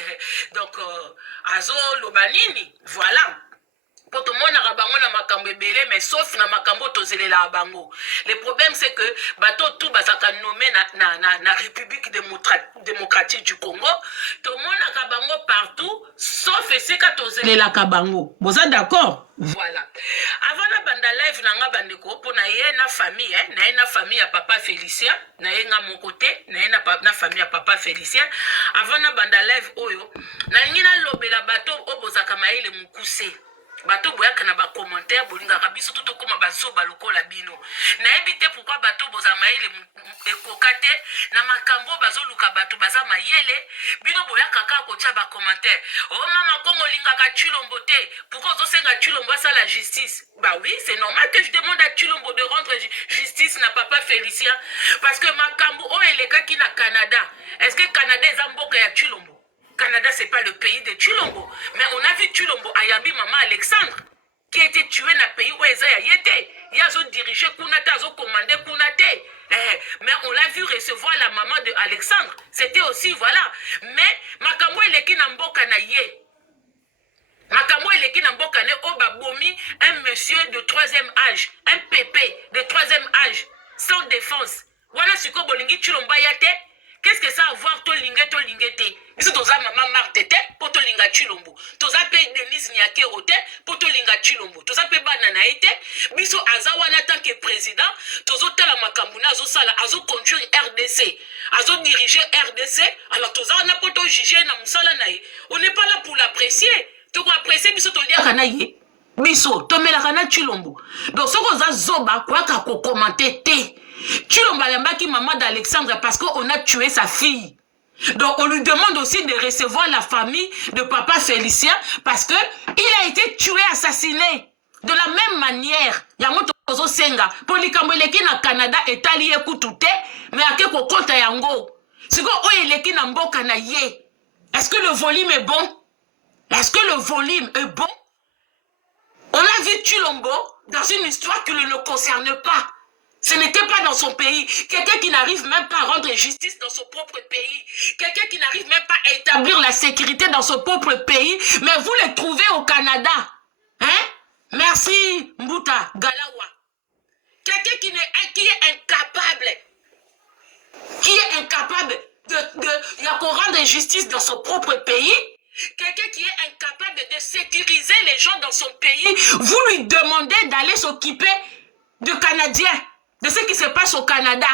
reste donc azo lobanini voilà pour tout le monde a bango na makambo ebele mais sauf na makambo tozelela bango. Le problème c'est que bato tout basaka nommé na République démocratique du Congo, tout le monde a bango partout sauf c'est ka tozelela bango. Vous êtes d'accord? Voilà. Avant na banda live nanga bandeko pour na ye na famille na famille ya papa Félicien, na ye nga mon côté, na famille ya papa Félicien. Avant na banda live oyo, na ngina lobela bato obozaka maile mukuse. Bato boyaka na ba commentaire bolinga kabiso tout koma bazo balokola bino. Na ebite pourquoi bato boza maile ekokate na makambo bazo luka bato baza mayele bino boyaka ka ko tia ba commentaire. Oh mama Kongo linga ka Tshilombo te. Pourquoi zo senga Tshilombo ça la justice? Bah oui, c'est normal que je demande à Tshilombo de rendre justice na papa Félicien parce que makambo o eleka ki na Canada. Est-ce que Canada est mboka ya Tshilombo? Canada, c'est pas le pays de Tshilombo. Mais on a vu Tshilombo, Ayabi, maman Alexandre, qui a été tué dans le pays où il était. Il a dirigé Kunate, il a commandé Kunate. Mais on l'a vu recevoir la maman de Alexandre. C'était aussi, voilà. Mais, Makambo eleki na mboka na ye. Makambo eleki na mboka ne obabomi, un monsieur de 3e âge, un pépé de 3e âge, sans défense. Voilà ce que Bolingi Tshilombo yate. Qu'est-ce que ça a à voir to lingete? Biso toza maman Marthe te po to linga Tshilombo. Toza pe Denise Nyake ote po to linga Tshilombo. Toza pe banana ete biso azawana tant que président, tozo tala makambu na azo sala, azo conduire RDC, azo diriger RDC. Alors toza na po to juger na musala na ye. On n'est pas là pour l'apprécier. To ko apprécier biso to lia kana ye. Biso to melaka na Tshilombo. Donc soko za zoba kwa ka ko commenter te. Tshilombo alambaki maman d'Alexandre parce qu'on a tué sa fille. Donc on lui demande aussi de recevoir la famille de papa Félicien parce que il a été tué, assassiné. De la même manière, Yamoto Senga, pour les Kambeleki na Canada et Tali Ekutute, mais à quel compte yango? C'est quoi Oyeleki na Mboka na ye? Est-ce que le volume est bon? Est-ce que le volume est bon? On a vu Tshilombo dans une histoire qui ne le concerne pas. Ce n'était pas dans son pays. Quelqu'un qui n'arrive même pas à rendre justice dans son propre pays. Quelqu'un qui n'arrive même pas à établir la sécurité dans son propre pays. Mais vous le trouvez au Canada. Hein? Merci, Mbuta Galawa. Quelqu'un qui est incapable de rendre justice dans son propre pays. Quelqu'un qui est incapable de sécuriser les gens dans son pays. Vous lui demandez d'aller s'occuper de Canadiens. De ce qui se passe au Canada,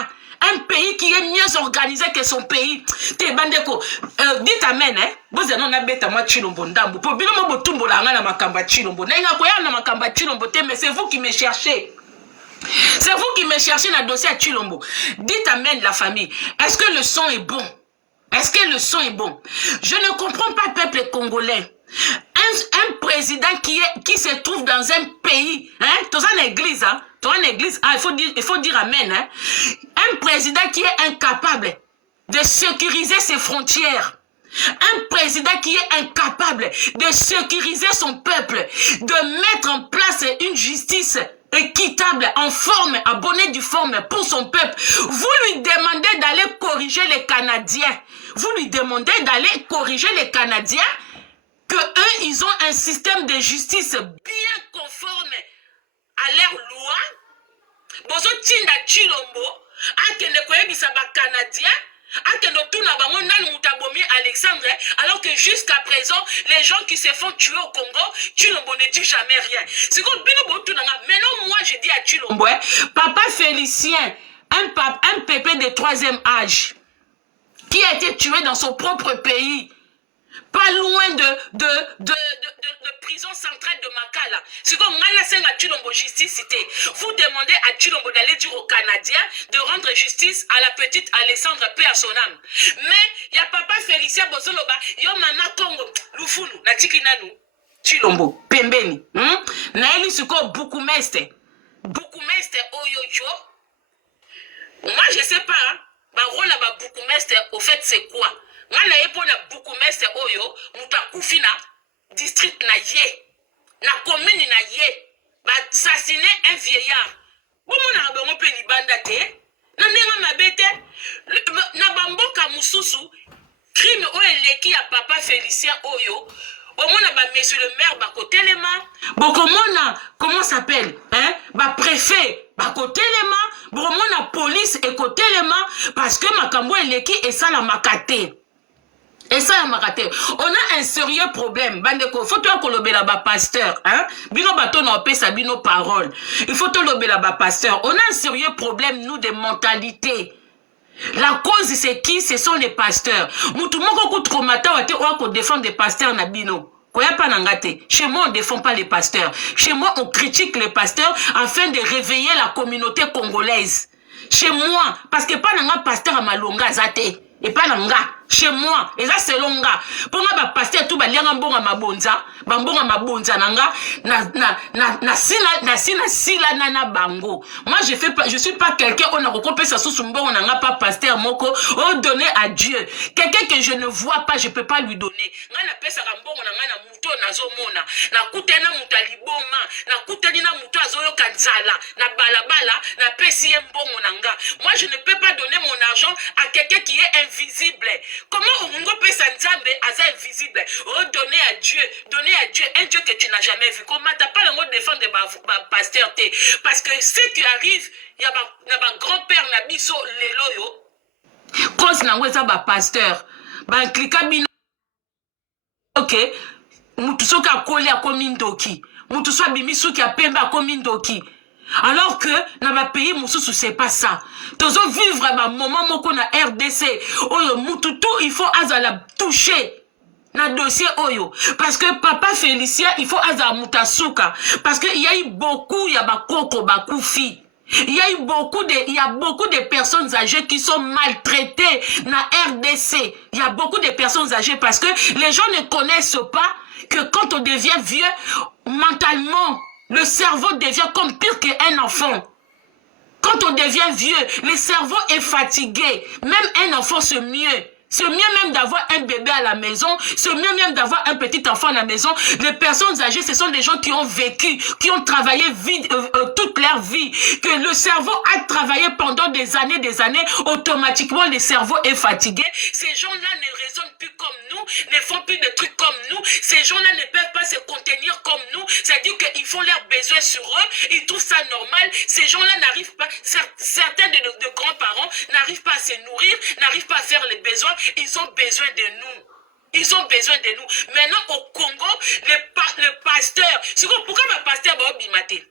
un pays qui est mieux organisé que son pays. Bandeko, dites amen, hein? Vous avez un bête à moi Tshilombo ndambo. Pour bien me tumbo la ngana makamba Tshilombo. Nenga koya na makamba Tshilombo te, mais c'est vous qui me cherchez. C'est vous qui me cherchez dans le dossier à Tshilombo. Dites amen la famille. Est-ce que le son est bon? Est-ce que le son est bon? Je ne comprends pas le peuple congolais. Un président qui se trouve dans un pays, hein? Dans une église, hein? Dans une église, ah, il faut dire amen, hein? Un président qui est incapable de sécuriser ses frontières. Un président qui est incapable de sécuriser son peuple, de mettre en place une justice équitable, en forme, à bonne et due forme pour son peuple. Vous lui demandez d'aller corriger les Canadiens. Vous lui demandez d'aller corriger les Canadiens, que eux, ils ont un système de justice bien conforme à leur loi. Bozo tinda Tshilombo, akende koyebisa ba Canadiens, akende tuna bango nani mutabomi Alexandre, alors que jusqu'à présent, les gens qui se font tuer au Congo, Tshilombo ne dit jamais rien. C'est comme bino botuna. Maintenant, moi, je dis à Tshilombo, papa Félicien, un pépé de 3e âge, qui a été tué dans son propre pays, pas loin de prison centrale de Makala. C'est comme à Tshilombo justice. Vous demandez à Tshilombo d'aller dire aux Canadiens de rendre justice à la petite Alexandre, paix à son âme. Mais il y a papa Félicien Bozoloba, yo mama Congo, Lufunu, na Tikinanu, Tshilombo, Pembeni. Na eli suko Bukumeste Oyoyo. Moi je sais pas, hein. Ba rôle ba Bukumeste, au fait c'est quoi? Moi na epona Bukumeste Oyo, mutakufina district na ye, na commune na ye, ba assassiner un vieillard. Bomo na bango pe libanda te, na nenga mabete, na bamboka mususu, crime oyo eleki ya papa Félicien oyo omona ba monsieur le maire bakotelema bokomona comment s'appelle hein ba préfet bakotelema bokomona police ekotelema parce que makambo eleki esalamaka te. Et ça, on a un sérieux problème. Bandeko, faut toi qu'on ba pasteur, hein? Bino bateau n'a pas sa bino parole. Il faut toi ba pasteur. On a un sérieux problème, nous, de mentalité. La cause, c'est qui? Ce sont les pasteurs. Moutoumoko koutromata wate oako défendre des pasteurs na bino. Chez moi, on ne défend pas les pasteurs. Chez moi, on critique les pasteurs afin de réveiller la communauté congolaise. Chez moi, parce que pas un pasteur à Malonga, zate. Et pas nanga chez moi et ça c'est longa pour moi ba pasteur tout ba lianga mbonga mabonza nanga na sila nana bango. Moi je suis pas quelqu'un on a recompé ça sous mbongo nanga pas pasteur moko on donner à Dieu quelqu'un que je ne vois pas je peux pas lui donner ngana pesa mbongo nanga na muto nazomona na kutena mutaliboma na kuteni na muto azoyo kanzala na balabala na pesi mbongo nanga. Moi je ne peux pas donner mon argent à quelqu'un qui est invisible. Comment on peut s'ensemble à invisible? Donner à Dieu, un Dieu que tu n'as jamais vu. Comment t'as pas le mot de défendre de ma pasteur? Parce que ce qui arrive, il y a ma grand-père Nabiso Leloyo. Cause n'a pas pasteur. Bah cliquez bino. Ok. Mutuso ka collé à Komindoki. Mutuso bimisu qui a pemba à Komindoki. Alors que dans ma pays, Moussou, c'est pas ça. Tozo vivre ma moment moko na RDC. Oyo mututu, il faut azala toucher. Na dossier oyo. Parce que papa Félicien, il faut azala mutasuka. Parce que il y a eu beaucoup, il y a bakoko, bakoufi. Il y a beaucoup de personnes âgées qui sont maltraitées na RDC. Il y a beaucoup de personnes âgées parce que les gens ne connaissent pas que quand on devient vieux, mentalement, le cerveau devient comme pire qu'un enfant. Quand on devient vieux, le cerveau est fatigué. Même un enfant, c'est mieux. C'est mieux même d'avoir un bébé à la maison. C'est mieux même d'avoir un petit enfant à la maison. Les personnes âgées, ce sont des gens qui ont vécu, qui ont travaillé toute leur vie. Que le cerveau a travaillé pendant des années, automatiquement le cerveau est fatigué. Ces gens-là ne raisonnent plus comme nous, ne font plus de trucs comme nous. Ces gens-là ne peuvent pas se contenir comme nous. C'est-à-dire qu'ils font leurs besoins sur eux. Ils trouvent ça normal. Ces gens-là n'arrivent pas, certains de grands-parents n'arrivent pas à se nourrir, n'arrivent pas à faire les besoins. Ils ont besoin de nous. Ils ont besoin de nous. Maintenant, au Congo, le pasteur, c'est pourquoi le pasteur va bimater?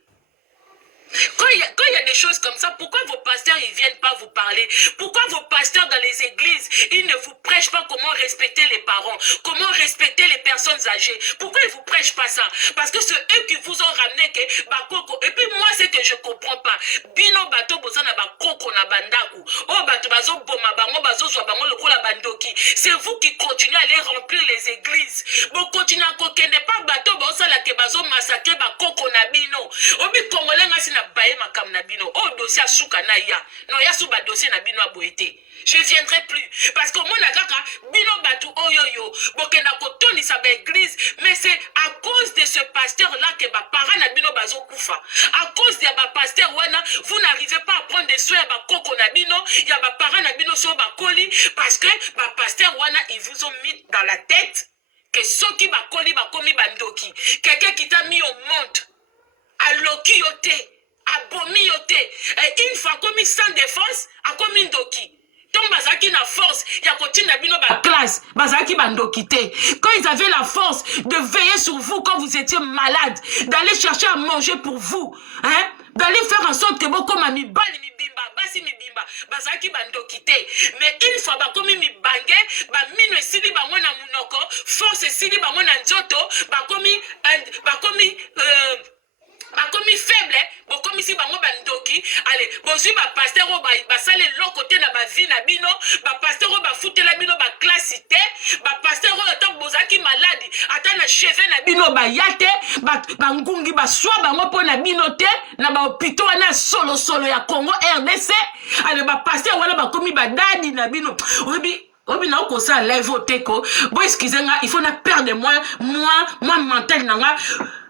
Quand il y a des choses comme ça, pourquoi vos pasteurs ils viennent pas vous parler? Pourquoi vos pasteurs dans les églises, ils ne vous prêchent pas comment respecter les parents, comment respecter les personnes âgées? Pourquoi ils vous prêchent pas ça? Parce que c'est eux qui vous ont ramené que bakoko. Et puis moi c'est que je comprends pas. Bino bato bozana bakoko na bandaku. Oh bato bazo boma bango bazo swa bango lokola bandoki. C'est vous qui continuez à aller remplir les églises. Bon continuez à kokende pas bato bazo la ke bazo massacrer bakoko na bino. Obi congolais ngasi baye makam na bino o dossier asuka na ya no ya su ba dossier na bino aboete je viendrai plus parce que mona kaka bino batu oyoyo bokenda kotoni sa ba église mais c'est à cause de ce pasteur là que ba parents na bino bazo kufa à cause de ba pasteur wana vous n'arrivez pas à prendre des soins ba koko na bino ya ba parents na bino so ba koli parce que ba pasteur wana ils vous ont mis dans la tête que ceux qui ba koli ba komi bandoki quelqu'un qui t'a mis au monde à l'okioté abomi yote une fois commis sans défense a commis ndoki donc bazaki na force ya kotina bino ba classe bazaki bandoki te quand ils avaient la force de veiller sur vous quand vous étiez malade d'aller chercher à manger pour vous hein d'aller faire en sorte que bon comme mi bali mi bimba basi mi bimba bazaki bandoki te mais une fois ba komi mi bange ba mino esili bango na munoko force esili bango na nzoto ba komi bakomi faible bokomi si bango bandoki allez bozwi ba pasteur o ba sale l'autre côté na ba vie na bino ba pasteur o ba futela bino ba classe te ba pasteur o tant bozaki malade ata na cheveux na bino ba yate ba ngungi ba swa bango po na bino te na ba hôpital na solo ya Congo RDC allez ba pasteur wala bakomi ba dadi na bino obi na ko sa live oteko bo excusez nga il faut na perdre moi mental nanga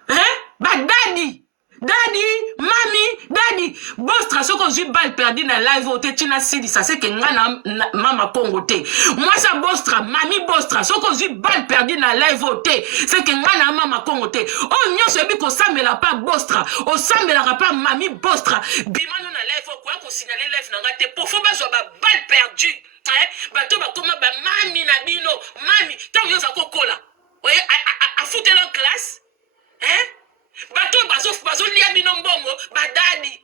hein ba dadi daddy, mami, daddy. Bostra, ce qu'on joue balle perdu dans live, au tétina sidi, ça c'est que ngana mama kongote. Moi ça Bostra, mami Bostra, ce qu'on joue balle perdu dans live, au té, c'est que ngana mama kongote. Oh, nyo se bi ko samela pas Bostra, o samela pas mami Bostra. Bima nous na live, quoi qu'on signale live n'a te pour faut pas soit balle perdu. Bato ba koma ba mami na bino, mami, tant yo za kokola. Oui, à foutre dans classe. Hein? Bato bazo lia bino mbongo, badadi.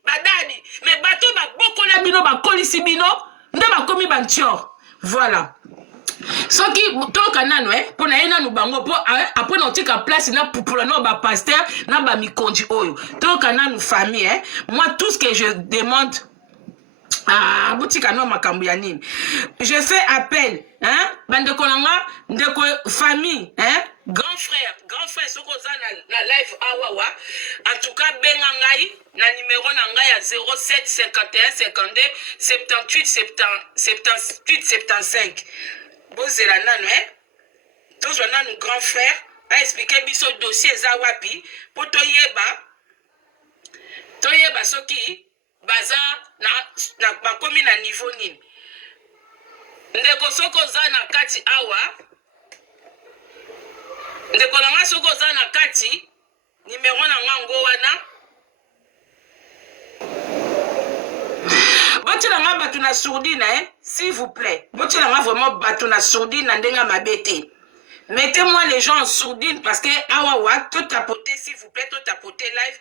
Mais bato ba boko la bino ba kolisi bino, nde ba komi bantior. Voilà. Soki to kanano pour na ena no bango po après na tika place na pour na ba pasteur na ba mikonji oyo. To kanano famille moi tout ce que je demande je fais appel, hein, bande kolanga, ndeko famille, hein, grand frère, ce qu'on a na live awawa, en tout cas bengangai, na numéro nangai à 07 51 52 78 78 75. Bon c'est la nano, hein, tous on a nos grand frère, a expliqué biso dossier zawapi, pour toyeba soki. Baza na bakomi na niveau nini ndeko soko za na kati awa ndeko na nga soko za na kati numéro na ngango wana boti na nga batu na sourdine s'il vous plaît boti na nga vraiment batu na sourdine na ndenga mabete. Mettez-moi les gens en sourdine parce que awawa, tout tapoter s'il vous plaît, tout tapoter live.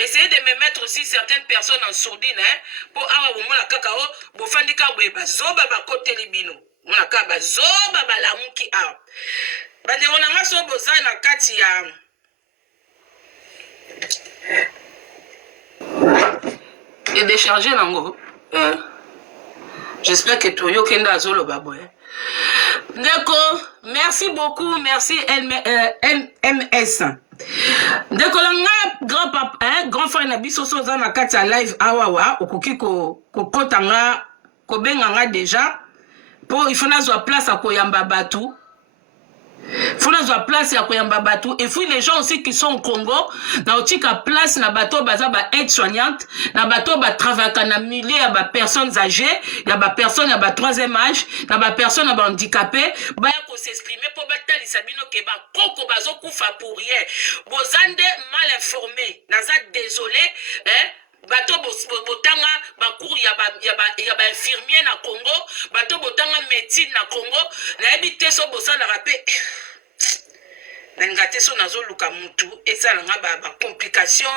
Essayez de me mettre aussi certaines personnes en sourdine, hein, pour awawa mona kakao, bofandika weba zoba ba kote libino. Mona kaba zoba ba la muki a. Bande on a maso boza na kati ya. Et décharger nango. J'espère que Toyo Kenda Zolo Baboy. D'accord, merci beaucoup, merci MS. D'accord, grand frère Nabiso Sosa na kati live awawa, okuki ko kotanga, ko benganga déjà, pour il faut na place à koyamba batu. Faut na place à koyamba batu. Et puis les gens aussi qui sont au Congo, na otika place na bateau baza ba aide soignante, na bateau ba travailler na milliers ya ba personnes âgées, ya ba personnes ya ba troisième âge, na ba personnes ya ba handicapés, ba ko s'exprimer pour batali sabino ke ba koko bazo kufa pour rien. Bozande mal informé, naza désolé, hein? Bato botanga bakour ya ba infirmier na Congo, bato botanga médecine na Congo, na ebité so bosala rapé. Nangate so nazo luka mutu esa nga ba complication.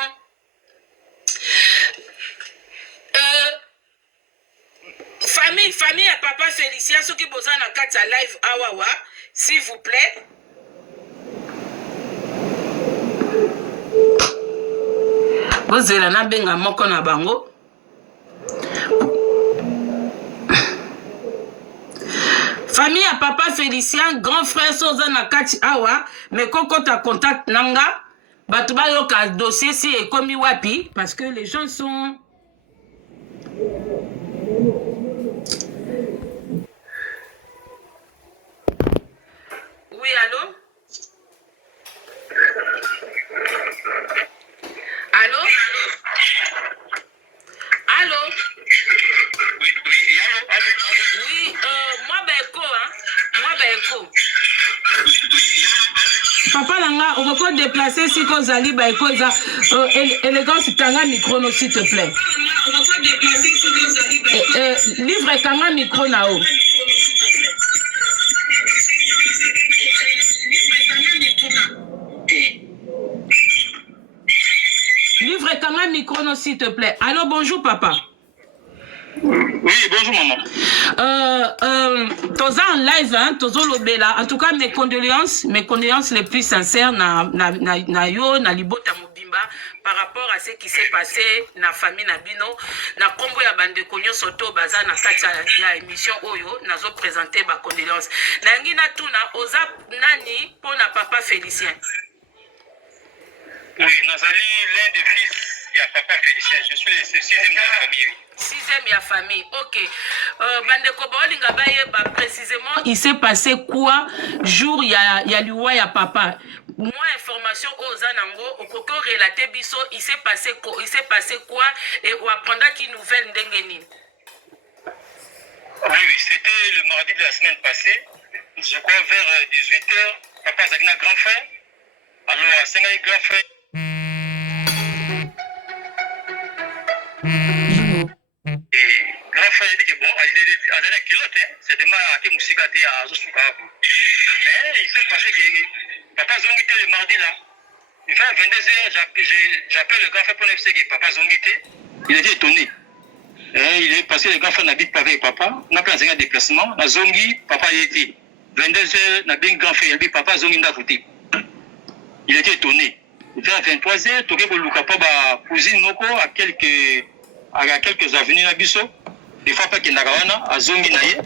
Famille à papa Félicien ceux qui bosana na kati live awawa, s'il vous plaît. Bozela na benga moko na bango. Famille à papa Félicien, grand frère Soza na kati awa, mais koko ta contact nanga, batuba yoka dossier si et komi wapi, parce que les gens sont... Oui, allô? Allô? Allô? Oui, moi Beko, hein? Moi Beko. Papa Nanga, on va déplacer si qu'on zali Beko, élégance tanga micro, s'il te plaît. Livre tanga micro nao. Livre quand même micro, s'il te plaît. Allô, bonjour, papa. Oui, bonjour, maman. Toza en live, hein, Tozo Lobela. En tout cas, mes condoléances les plus sincères na yo, na libota mobimba, par rapport à ce qui s'est passé na famille na bino, na kombo ya bande konyo soto baza na kata ya émission oyo, nazo présenter ba condoléances. Na ngina tuna oza nani pour na papa Félicien. Oui, Nazali, l'un des fils de papa Félicien. Je suis le sixième de la famille. Sixième de la famille, ok. Bandeko Baolinga Baye, précisément, il s'est passé quoi jour il y a l'Iwa, il y a papa. moi information aux anango okoko relater biso il s'est passé quoi et ou apprendre qui nouvelle ndengeni. Oui, c'était le mardi de la semaine passée. Je crois vers 18h, papa Zagina grand frère. Alors, à Sénégal grand frère. Et grand frère dit que bon, il a donné kilote, c'est demain à qui moussikaté à Zosukabu. Mais il s'est passé que papa Zongité le mardi là. Il fait 22h, j'appelle le grand frère pour FC que papa Zongité. Il a été étonné. Et il est passé, le grand frère n'habite pas avec papa. On a plein de déplacements. La Zongi, papa y était. 22h, n'a bien grand frère, il dit papa Zongi n'a foutu. Il était étonné. Il fait à 23h, tu peux le capable à cousine Noko à quelques avenues à Bisso. Des fois, pas qu'il n'a rien à Zongi Naye.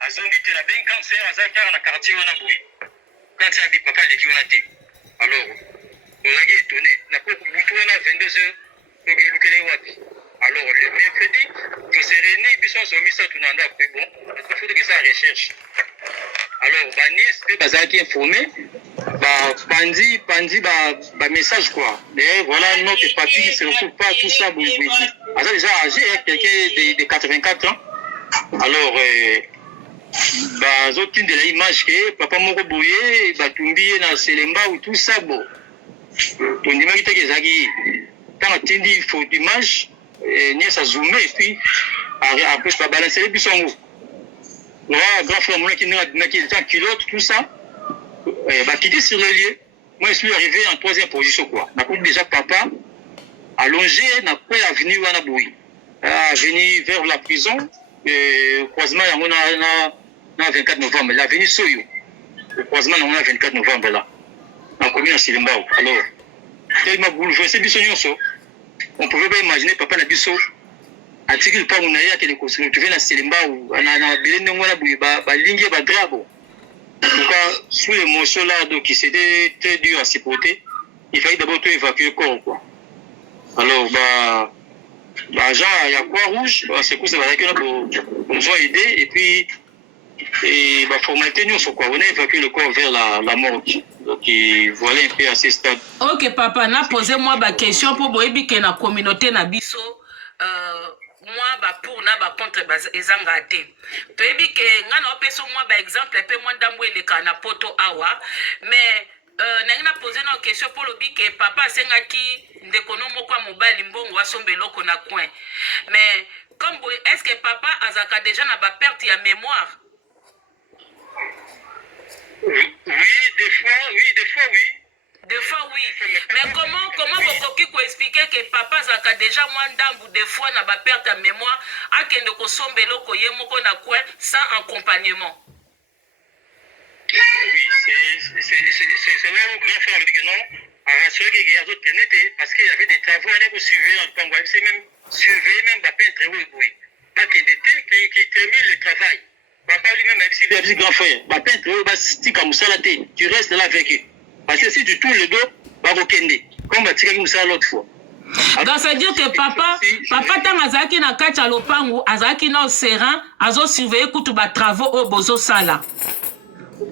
À Zongi, tu as bien cancer, à Zakar, dans le quartier, on a bouillé. Quand tu as dit papa, il est dit alors, on a été étonné. On a à 22h, donc il est alors, le mercredi, je serai réunis, ils sont mis ça tout le monde après bon. Il faut que ça recherche. Alors, ma nièce, qui est informée, message quoi. Mais voilà, notre papy ne se retrouve pas, tout ça, elle a déjà âgé, quelqu'un de 84 ans. Alors, autres de l'image que papa m'a bouillé, Batumbi, na Selemba ou tout ça, bon. On dit que Zagi, quand tu dis il faut l'image, nièce a zoomé et puis après je vais balancer les buissons. Voilà, grand frère, moi qui est en culotte, tout ça, quitter sur le lieu. Moi je suis arrivé en troisième position quoi. On a déjà papa allongé, n'a pas l'avenue où on a bouilli. Venu vers la prison, croisement on a 24 novembre, l'avenue Soyo. Le croisement on a 24 novembre là. On a commis un Silimbao. Alors, tellement bouleversé Bissonioso. On pouvait pas imaginer papa na biso atikili pa munaya que les constructeurs na Selemba ou na belende ngwana buyi ba lingi ba drabo. Donc sous l'émotion là donc c'était très dur à supporter. Il fallait d'abord tout évacuer le corps quoi. Alors genre il y a quoi rouge, c'est quoi ça va que on va aider et puis formalité nous quoi on a évacué le corps vers la morgue. Donc voilà un peu à ce stade. Ok papa, na posé moi ba question pour boyebi que na communauté na biso moi pour na contre ezanga te. Toyebi que ngana opeso moi ba exemple pe moi ndambo eleka na poto awa mais na posé na question pour lobi que papa sengaki ndekono moko mobali mbongo asombe loko na coin. Mais comme est-ce que papa azaka déjà na ba perte ya mémoire? Oui, des fois, oui. Des fois, oui. Mais comment vous expliquer que papa a déjà moins d'âme des fois n'a pas perte de mémoire à qu'il ne consomme l'eau sans accompagnement? Oui, c'est là où grand frère me dit que non, à rassurer qu'il y a d'autres planètes parce qu'il y avait des travaux à suivre dans le Congo. C'est même surveiller même la peintre, oui. Pas qu'il était qui termine le travail. Papa lui-même a dit grand frère, tu restes là avec eux. Parce que si tu tournes le dos, comme l'autre fois. Donc ça veut dire que papa tant azaki na kacha lopangu, azaki na serein, azo surveiller kutu ba travaux au bozo sala.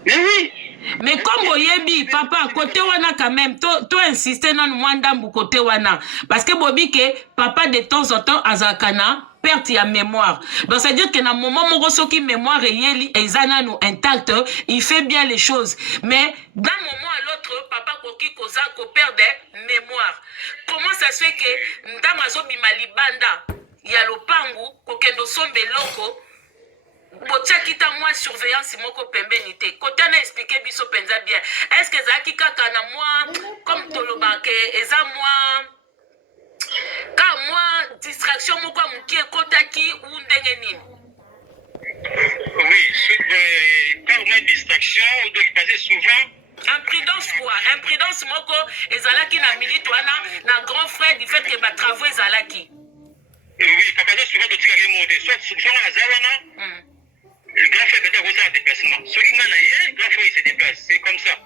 Mais oui. Mais comme boyebi papa côté wana quand même to insister non mwandambu côté wana parce que bobi que papa de temps en temps azakana perte ya mémoire. Donc ça veut dire que dans le moment où qui mémoire est intacte, il fait bien les choses. Mais d'un moment à l'autre, papa koki koza ko perde mémoire. Comment ça se fait que ndamazo bimalibanda ya lopangu kokendo sombe loko botia kita moi surveillance moko pembeni te. Côté na expliquer biso penza bien. Est-ce que zaki kaka na moi comme tolobake eza moi car moi distraction moko muki ekotaki ou ndenge nini? Oui, par moi distraction donc passer souvent imprudence quoi, imprudence moko ezalaki na minute wana na grand frère du fait que ba travaux ezalaki. Oui, papa souvent de tirer monter soit na zawana. Le grand frère peut-être aussi un déplacement. Ceux qui n'en a le grand frère il se déplace, c'est comme ça.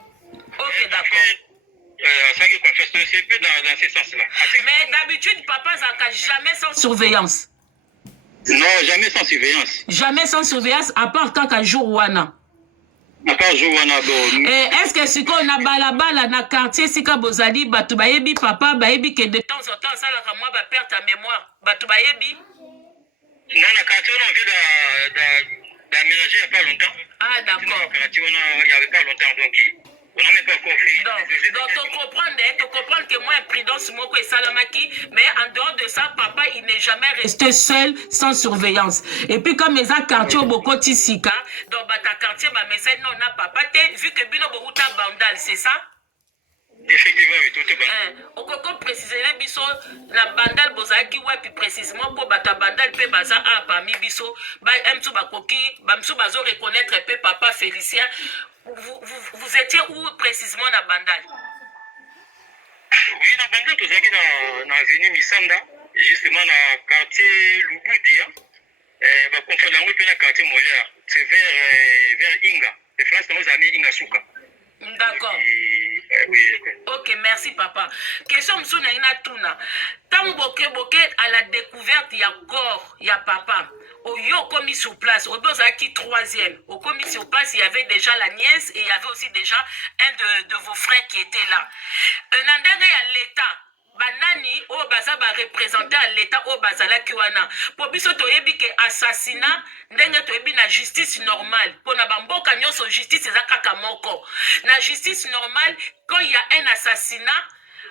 Ok, d'accord. Ça qui confesse, c'est un peu dans ce sens-là. Mais d'habitude, papa n'a jamais sans surveillance. Non, jamais sans surveillance. Jamais sans surveillance, à part quand un jour wana. na pas jour wana bon. Est-ce que siko na balabala na quartier sika bozali batu bayebi papa bayebi que de temps en temps ça la moi ba perdre ta mémoire batu bayebi? Non, na quartier on vient d'aménager il n'y a pas longtemps. Ah d'accord. Quartier il n'y avait pas longtemps donc on n'a même pas encore fait. Donc tu comprends que moi imprudence moko et salamaki mais en dehors de ça papa il n'est jamais resté seul sans surveillance. Et puis comme les quartier beaucoup tisika donc bata quartier ba message non na papa te vu que bino bokuta bandal c'est ça? Effectivement, oui, tout est bon. On peut préciser les biso la bandal bozaki ouais puis précisément pour bata bandal pe baza a parmi biso ba mtu bakoki ba mtu bazo reconnaître pe papa Félicien vous étiez où précisément la bandal? Oui, la bandal tout ça qui dans avenue Misanda justement dans quartier Lubudi ba confondre oui pe na quartier Molière c'est vers Inga les France nos amis Inga Suka. D'accord. Oui. Ok, merci papa. Question msuna ina tuna. Tant boke à la découverte il y a corps, il y a papa. Oyo commis sur place, au dos qui troisième. Au commis sur place, il y avait déjà la nièce et il y avait aussi déjà un de vos frères qui était là. Nandere à l'état. Banani o baza ba représenter à l'état o bazala kiwana po biso toyebi ke assassinat ndenge toyebi na justice normale po na bamboka nyonso justice eza kaka moko na justice normale quand il y a un assassinat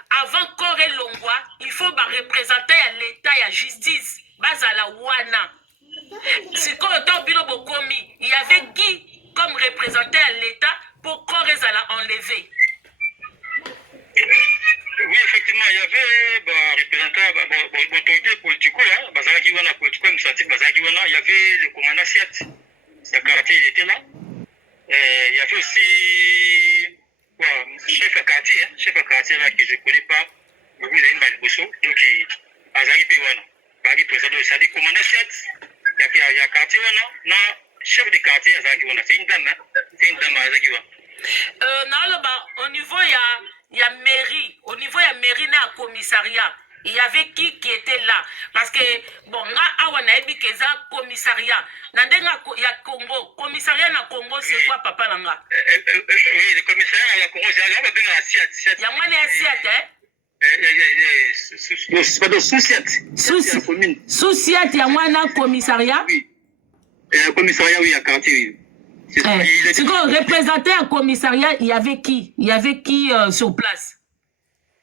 avant corps longwa il faut ba représenter à l'état ya justice bazala wana sikoyo to bino bokomi il y avait qui comme représentant à l'état pour corps ezala enlevé? Oui, effectivement, il y avait représentant l'autorité politique, il y avait le commandant Siat, le quartier il était là. Il y avait aussi chef de quartier là que je ne connais pas, donc il y a commandant Siat, il y a quartier là, chef de quartier, c'est une dame, au niveau il y a mairie, au niveau il y a mairie na commissariat. Il y avait qui était là parce que bon nga awana ebi keza commissariat. Nandenga il y a Congo, commissariat na Congo c'est quoi papa nanga? Oui, le commissariat na Congo c'est la Siat. Ya mwana ya Siat Sous-Siat ya mwana commissariat? Oui. Commissariat oui à quartier. C'est qu'on représentait un commissariat, il y avait qui? Il y avait qui sur place?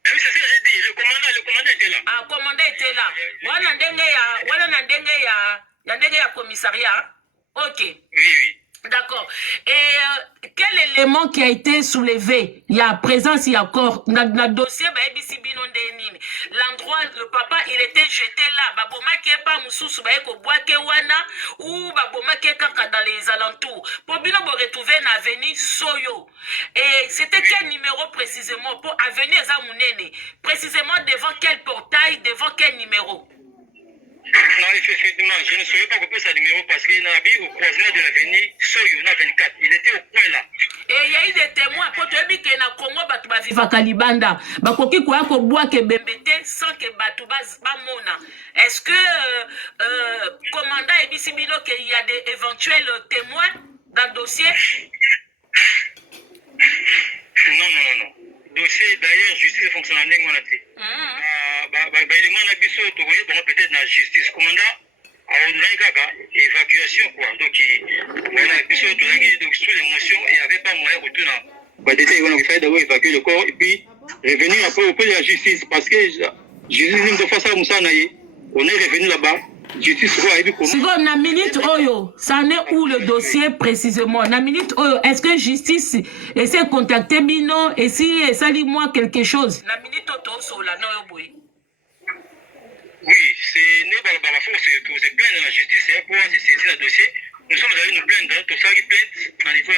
Oui, c'est ça que j'ai dit, le commandant était là. Ah, le commandant était là. Voilà, il y a commissariat. Ok. Oui. D'accord. Et quel élément qui a été soulevé? Il y a présence, il y a corps. Dans le dossier, l'endroit, le papa, il était jeté là. Baboma qui est pas moussous, ou baboma qui est dans les alentours. Pour bien retrouver une avenue Soyo. Et c'était quel numéro précisément? Pour avenue Zamounene. Précisément devant quel portail, devant quel numéro? Non, effectivement, je ne saurais pas couper sa numéro parce qu'il n'a vu au croisement de l'avenue Soyo, 24. Il était au coin là. Et il y a eu des témoins pour te dire que na Congo batu ba viva kalibanda. Ba koki ko ko bois ke bembete sans que batu ba mona. Est-ce que commandant Ebisibilo qu'il y a des éventuels témoins dans le dossier? Non. Dossier d'ailleurs justice fonctionne en ligne peut-être la justice commandant a évacuation quoi donc voilà donc sous l'émotion il n'y avait pas moyen de retourner il fallait d'abord évacuer le corps et puis revenir après auprès de la justice parce que justice de face à Moussa Naye on est revenu là-bas. Seconde, la minute Oyo, ça en est où le dossier précisément? La minute Oyo, est-ce que justice essaie de contacter Bino et si ça dit moi quelque chose? La minute Oyo, là, non, oui. Oui, c'est nous, la force de poser plainte à la justice pour saisir le dossier. Nous sommes allés nous plaindre, tout ça qui plainte, au niveau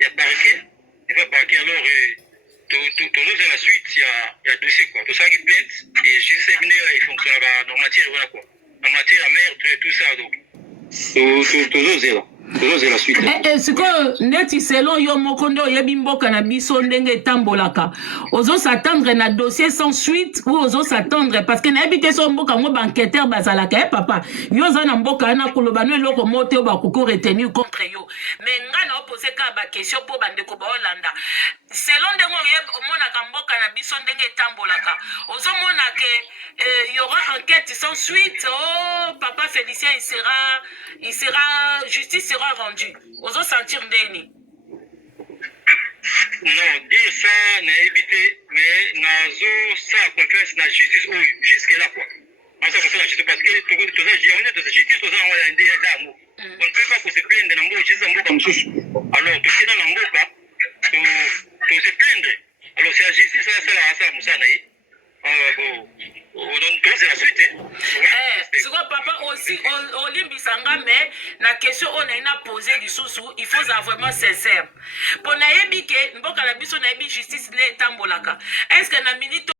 il y a parquet, alors tout la suite, il y a dossier quoi, tout ça qui plainte et justice est venu, il fonctionne dans la matière, voilà quoi. En matière de merde, tout ça, donc. Toujours là. tozozela suite. Sikoyo neti selon yo moko nde oyebi mboka na biso ndenge etambolaka s'attendre na dossier sans suite ou s'attendre parce que nayebi te so mboka ngo banquêteur bazalaka papa yo oza na mboka na koloba no eloko mo te bakoki retenir contre yo mais nga na opose ka baquestion mpo bandeko baolanda selon ndenge omonaka mboka na biso ndenge etambolaka ozomona ke y aura enquête sans suite. Oh papa Félicien il sera justice sera rendue. Ozo sentir ndeni. Non, dire ça n'a évité, mais nazo ça confiance na justice jusque là quoi. On ça confiance la justice parce que tout ça j'ai honnête de justice tout ça on va ende d'amour. On ne peut pas se plaindre na mboka justice mboka msusu. Alors tout ça na mboka to se plaindre. Alors c'est la justice ça musana yi. C'est la suite. C'est quoi papa aussi olimbisanga mais la question on a posé du sous il faut être vraiment sincère. Pour nayebi ke mboka na biso nayebi justice le tambolaka. Est-ce que na minute